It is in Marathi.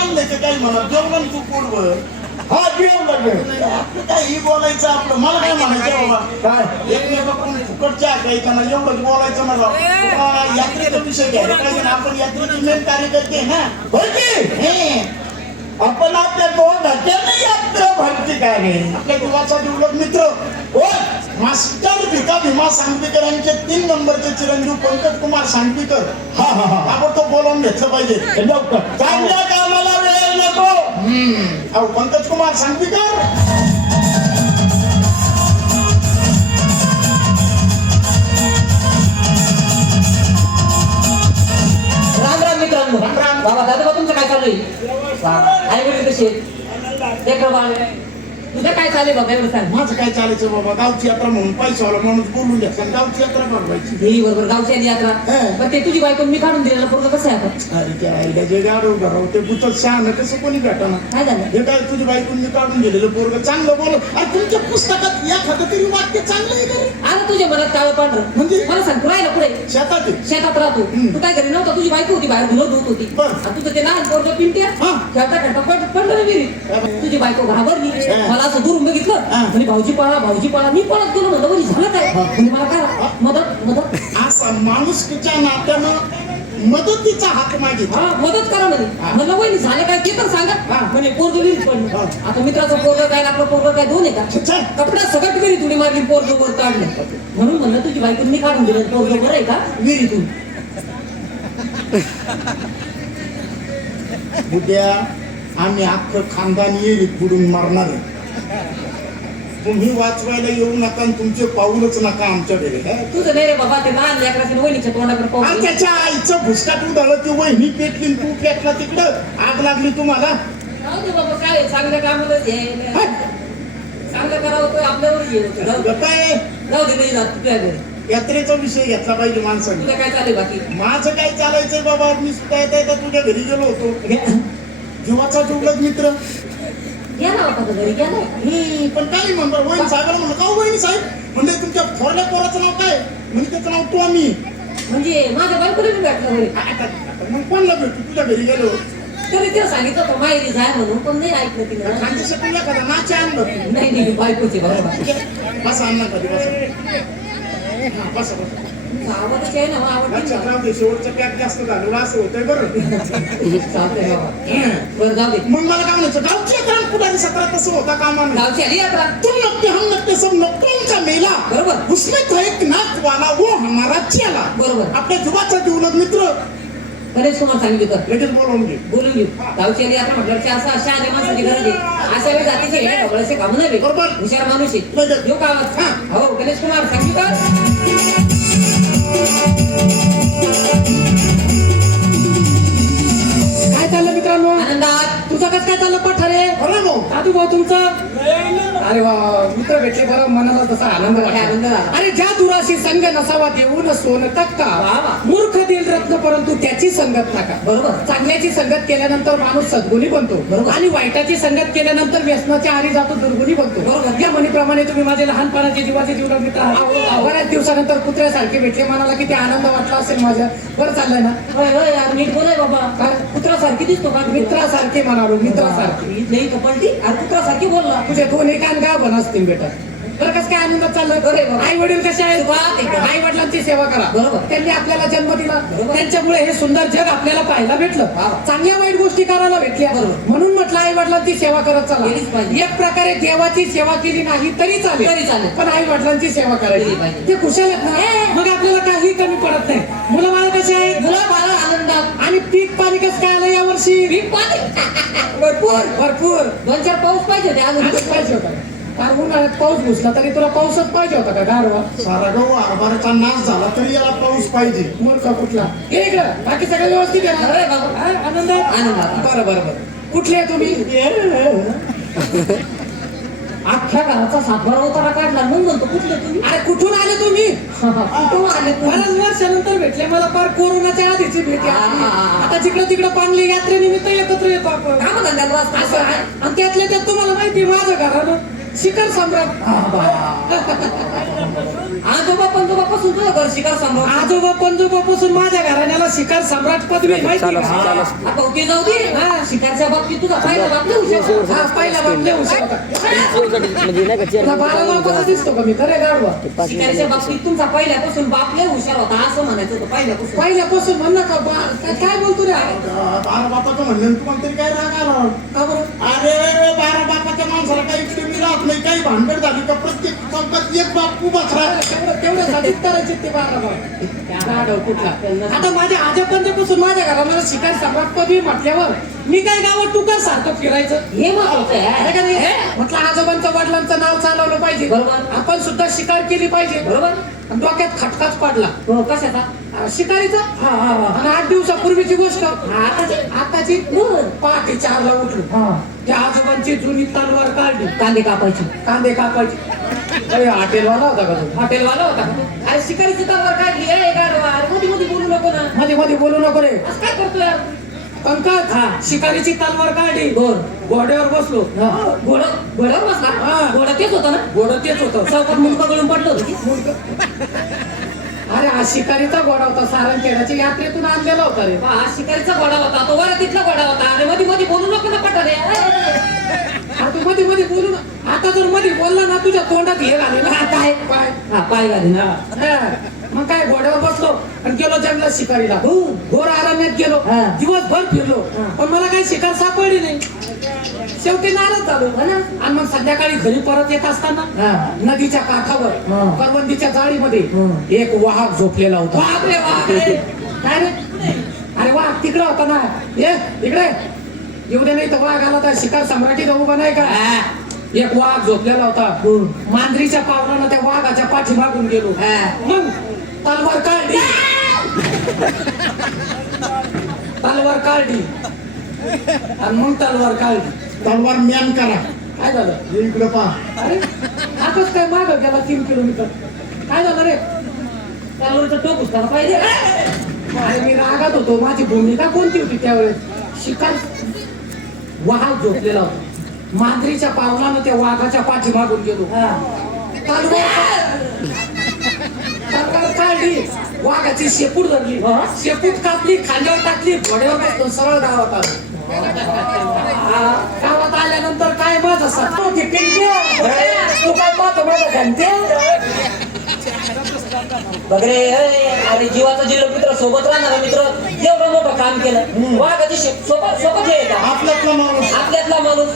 आणले ते काही म्हणा जेवण तू पोटभर. हा जेवलं आपलं काही बोलायचं आपलं मला काय म्हणायचं बाबा काय एकमेकाकडून फुकटच्या ऐकायचं ना एवढंच बोलायचं ना राव. यात्रेचा विषय घ्यायला पाहिजे ना आपण यात्रेची मेन कार्यकर्ते आहे ना. होय की? आपण आपल्या दोन घरच्यांना यात्रा भरती काय नाही आपल्या जीवाचा दिवलग मित्र मास्टर भिका भीमा सांगवीकर यांचे 3 नंबरचे चिरंजीव पंकज कुमार सांगवीकर हा हा हा ताबडतोब बोलावून घेतलं पाहिजे. लवकर चांगल्या कामाला वेळ नको. अहो पंकज कुमार सांगवीकर राम राम मित्रांनो. राम राम. बाबा दादा तुमचं काय चालू आहे? आई वडील कशी आहेत? लेकरं बाळ तुझं काय चालू आहे बाबा एवढं सांग. माझं काय चालायचं बाबा गावची यात्रा म्हणून पैशावाला माणूस बोलून घ्यायचा आणि गावची यात्रा भरवायची. ही बरोबर गावची आली यात्रा. हं. पण ते तुझी बायको मी काढून दिलेलं पोरगं कसं आहे आता? अरे त्या आईला जे गाडव धराव ते बुचत शहाणं कसं कोणी भेटाना. काय झालं? हे काय तुझी बायकोन मी काढून गेलेलं पोरगं चांगलं बोल. अरे तुमच्या पुस्तकात एखादं तरी वाक्य चांगलं आहे का रे? आलं तुझ्या मनात काळं पांढरं म्हणजे? मला सांग तू राहिला पुढे शेतात आहे. शेतात राहतो तू काय घरी नव्हता तुझी बायको होती बाहेर धुलो धुत होती बरं. आणि तुझं ते लहान पोरगं पिंट्या हा. खेळता खेळता पडलं ना विहिरीत. तुझी बायको घाबरली हा. मला असं दुरून बघितलं हा. म्हणजे भाऊजी पळा मी पळत गेलो म्हणलं बरी झालं काय म्हणजे मला काय मदत असा माणुसकीच्या नात्यानं मदतीचा हात मागितला. हा मदत करा म्हणे. म्हणलं वहिनी झालं काय ते तर सांगा म्हणे पोरगं विहिरीत पडलं. आता मित्राचं पोरगं काय आपलं पोरगं काय दोन आहे का? चल. कपड्यात सगळं विहिरीत उडी मारली पोरगं वर काढलं म्हणून म्हणलं तुझी बायको मी काढून दिलं पोरगं बरं आहे का विहिरीतून. उद्या आम्ही अख्खं खानदान येईल बुडून मारणार आहे. तुम्ही वाचवायला येऊ नका आणि तुमचे पाऊलच नका आमच्या घरी. तुझं नाही रे बाबा ते लहान लेकराच्या वहिनीच्या तोंडाकडे आणि पाहून त्याच्या आईचं भुसकाट उडालं ती वहिनी पेटली आणि तू पेटला तिकडं आग लागली तुम्हाला. जाऊ दे बाबा काय चांगलं कामालाच हे चांगलं करावं तो आपल्यावर येईल काय जाऊ दे नाही जात तुझ्या घरी. यात्रेचा विषय घेतला पाहिजे माणसाने. तुझं काय चालू बाकी माझं काय चालायचंय बाबा मी सुद्धा येता तुझ्या घरी गेलो होतो. जीवाचा दिवलग मित्र. गेला होता का घरी गेला पण काय म्हणतो वहिनी साहेबांना म्हणलं का वहिनी साहेब म्हणजे तुमच्या थोरल्या पोराचं नाव काय म्हणजे त्याचं नाव टॉमी. म्हणजे माझ्या बायकोला मी भेटलं घरी मग कोणला भेटू तुझ्या घरी गेलो तरी तिला सांगितलं होतं माहेरी जाय म्हणून पण नाही ऐकलं तिला. खांदेशातून एखादा नाचे आणलं. नाही बायकोची बरोबर बसा अण्णा कधी बसा बसा आवडच आहे ना आवडते लक्षात राहू दे शेवटचं पॅक जास्त झालेलं असं होतंय बरं. चालतंय बाबा बरं जाऊ दे. मग मला काय म्हणायचं गावची यात्रा पुढारी सत्रा तसं होता कामा नाही. गावची आली यात्रा तुम नक्की हम नक्की सब नक्कींचा मेला बरोबर. उसमें था एक नाच वाला वो हमारा चेला. बरोबर. आपल्या जीवाचा दिवलग मित्र गणेश कुमार सांगितलं लगेच बोलवून घे. बोलून घेऊ गावची आली यात्रा म्हटलं असं अशा आल्या माणसाची गरज आहे. अशा वेळी जातीचे हे ढोबळाचे काम नाही बरोबर. हुशार माणूस आहे लगेच. येऊ का आवाज? हो गणेश कुमार सांगितलं काय चाललं मित्रांनो? आनंदात तुझं कसं काय चाललं पठारे? अरे भाऊ दादू भाऊ तुमचं? अरे वा मित्र भेटले बरं मनाला तसा आनंद काय आनंद वाटला. झाला? अरे ज्या दुराशी संग नसावा देऊन सोन तक्का वा वा. मूर्ख देईल रत्न परंतु त्याची संगत नका. बरोबर. चांगल्याची संगत केल्यानंतर माणूस सद्गुणी बनतो बरोबर. आणि वाईटाची संगत केल्यानंतर व्यसनाच्या आरी जातो दुर्गुणी बनतो. बरोबर. या म्हणीप्रमाणे तुम्ही माझे लहानपणाचे जीवाचे जीवन मित्र आहात. बऱ्याच दिवसानंतर कुत्र्यासारखे भेटले मनाला किती आनंद वाटला असेल माझ्या. बरं चाललंय ना? होय होय यार नीट बोलाय बाबा काय? कुत्रासारखी दिसतो का मित्रासारखे म्हणालो मित्रासारखे. नाही कपलटी अरे कुत्रासारखी बोलला तुझे दोन्ही कान गाभण असतील बेटा. बरं कसं काय आनंदात चाललं? आई वडील कसे आहेत? आई वडिलांची सेवा करा. बरोबर. त्यांनी आपल्याला जन्म दिला. बरोबर. त्यांच्यामुळे हे सुंदर जग आपल्याला पाहायला भेटलं. चांगल्या वाईट गोष्टी करायला भेटल्या. बरोबर. म्हणून म्हटलं आई वडिलांची सेवा करत केलीच चला. पाहिजे. एक प्रकारे देवाची सेवा केली नाही तरी तरी चालेल चालेल. पण आई वडिलांची सेवा करायची. केली पाहिजे. ते खुशाल आहेत ना मग आपल्याला काही कमी पडत नाही. मुलं बाळ कसे आहेत? मुला बाळा आनंदात आणि पीक पाणी कसं काय आलं यावर्षी? पीक पाणी भरपूर भरपूर 2-4 पाऊस पाहिजे होते अजून आजच पाहिजे होता. कारण उन्हाळ्यात पाऊस घुसला तरी तुला पाऊसच पाहिजे होता का गारवा? सारा गहू हरभराचा नाश झाला तरी याला पाऊस पाहिजे. मूर्ख कुठला? ये इकडं. बाकी सगळं व्यवस्थित आहे अरे ना? बाबा. हा, आनंद आहे? आनंदात. बरं बरं बरं. कुठले आहे तुम्ही? अख्ख्या घराचा सातबारा उतारा काढला म्हणून म्हणतो कुठले तुम्ही अरे कुठून आले तुम्ही? कुठून आले तुम्ही? बऱ्याच वर्षानंतर भेटले. मला फार कोरोनाच्या आधीची भेट आहे. हा. आता जिकडे तिकडे पांगली यात्रेनिमित्त एकत्र येतो आपण. कामधंद्याला रस्ता असं आहे. आणि त्यातल्या त्यात तुम्हाला माहिती आहे, माझं घरानं शिकार सम्राट. आजोबा पंजोबापासून तुझं घर शिकार सम्राट. आजोबा पंजोबापासून माझ्या घराण्याला शिकार सम्राट पदवी माहिती का? आता ओके जाऊ दे. शिकारच्या बाबतीत तुझा पहिला बाप लय हुशार होता. हा, पहिला बाप लय हुशार होता. आता बारा बापाचा दिसतो का मी? खरे गाडवा. शिकारीच्या बाबतीत तुमचा पहिल्यापासून बाप लय हुशार होता असं म्हणायचं होतं पहिल्यापासून. पहिल्यापासून म्हणणं का काय बोलतो रे? बारा बापाचं म्हणलं तू म्हणतरी काय राग आला का बरं? अरे बारा बापाच्या माणसाला काही कमी राहत नाही, काही भांडण झाली का प्रत्येक चौकात एक बाप उभाच राहत. तेवढ्यासाठी करायचे ते बारा बाप. गाढव कुठला? आता माझ्या आजोबांपासून माझ्या घराला शिकार सम्राट पदवी म्हटल्यावर मी काय गावात टुकार सारखं फिरायचं हे महत्वाचं आहे. आहे का नाही? म्हटलं आजोबांचं वडिलांचं नाव चालवलं पाहिजे, बरोबर. आपण सुद्धा शिकार केली पाहिजे. बरोबर. आणि डोक्यात खटकाच पडला हो कशाचा? शिकारीचा. आणि 8 दिवसापूर्वीची गोष्ट आताची. पहाटे 4ला उठलो, त्या आजोबांची जुनी तलवार काढली, कांदे कापायचे. कांदे कापायचे. अरे हॉटेलवाला होता का तो? हॉटेलवाला होता का तो? अरे शिकारीची तलवार काढली आहे गाडवा. अरे मध्ये मध्ये बोलू नको ना. मध्ये मध्ये बोलू नको रे. असं काय करतोय यार? पंकज, शिकारीची तलवार काढली, घोड्यावर बसलो. घोड्यावर बसला. घोडा तेच होता ना? घोडं तेच होतं. चौकात मुलगा गळून पडलं होतं की? अरे हा शिकारीचा घोडा होता, सारंगखेड्याच्या यात्रेतून आणलेला होता रे. हा शिकारीचा घोडा होता, तो वरातीतला घोडा होता. अरे मध्ये मध्ये बोलू नको ना पटा रे. तू मध्ये मध्ये बोलू ना. आता जर मध्ये बोलला ना तुझ्या तोंडात हे घाले ना. काय? पाय. हा पाय घाली ना. मग काय घोड्यावर बसलो आणि गेलो जंगलात शिकारीला. घोर अरण्यात गेलो, हा. दिवसभर फिरलो, पण मला काही शिकार सापडली नाही. शेवटी नाराज झालो. आणि मग संध्याकाळी घरी परत येत असताना नदीच्या काठावर करवंदीच्या जाळीमध्ये एक वाघ झोपलेला होता. बापरे बापरे. काय रे? अरे वाघ तिकडे होता ना. ये इकडे एवढे नाही तर वाघ आला तर शिकार सम्राटी उभा नाही का? एक वाघ झोपलेला होता. मांजरीच्या पावलानं त्या वाघाच्या पाठीमागून गेलो. मग तलवार काढली, तलवार काढली आणि मग तलवार काढली. तलवार म्यान करा. काय झालं? हे इकडे पहा. अरे आकाश काय माग गेला 3 किलोमीटर. काय झालं रे? तलवारचं टोक उचलायला पाहिजे. अरे मी रागात होतो. माझी भूमिका कोणती होती त्यावेळेस? शिकार. वाघ झोपलेला होता, मांजरीच्या पावलानं त्या वाघाच्या पाठीमागून गेलो. तलवार काढली, वाघाची शेपूट धरली, शेपूट कापली, खांद्यावर टाकली, घोड्यावर बसलो, सरळ गावात आलो. गावात आल्यानंतर काय माझं सत्ता होती तू काय पाहतो माझं घंटे बघरे. अरे जीवाचा जिलो मित्र सोबत राहणारा मित्र एवढं मोठं काम केलं. वाघाची सोबत घ्यायचा आपल्यातला माणूस आपल्यातला माणूस.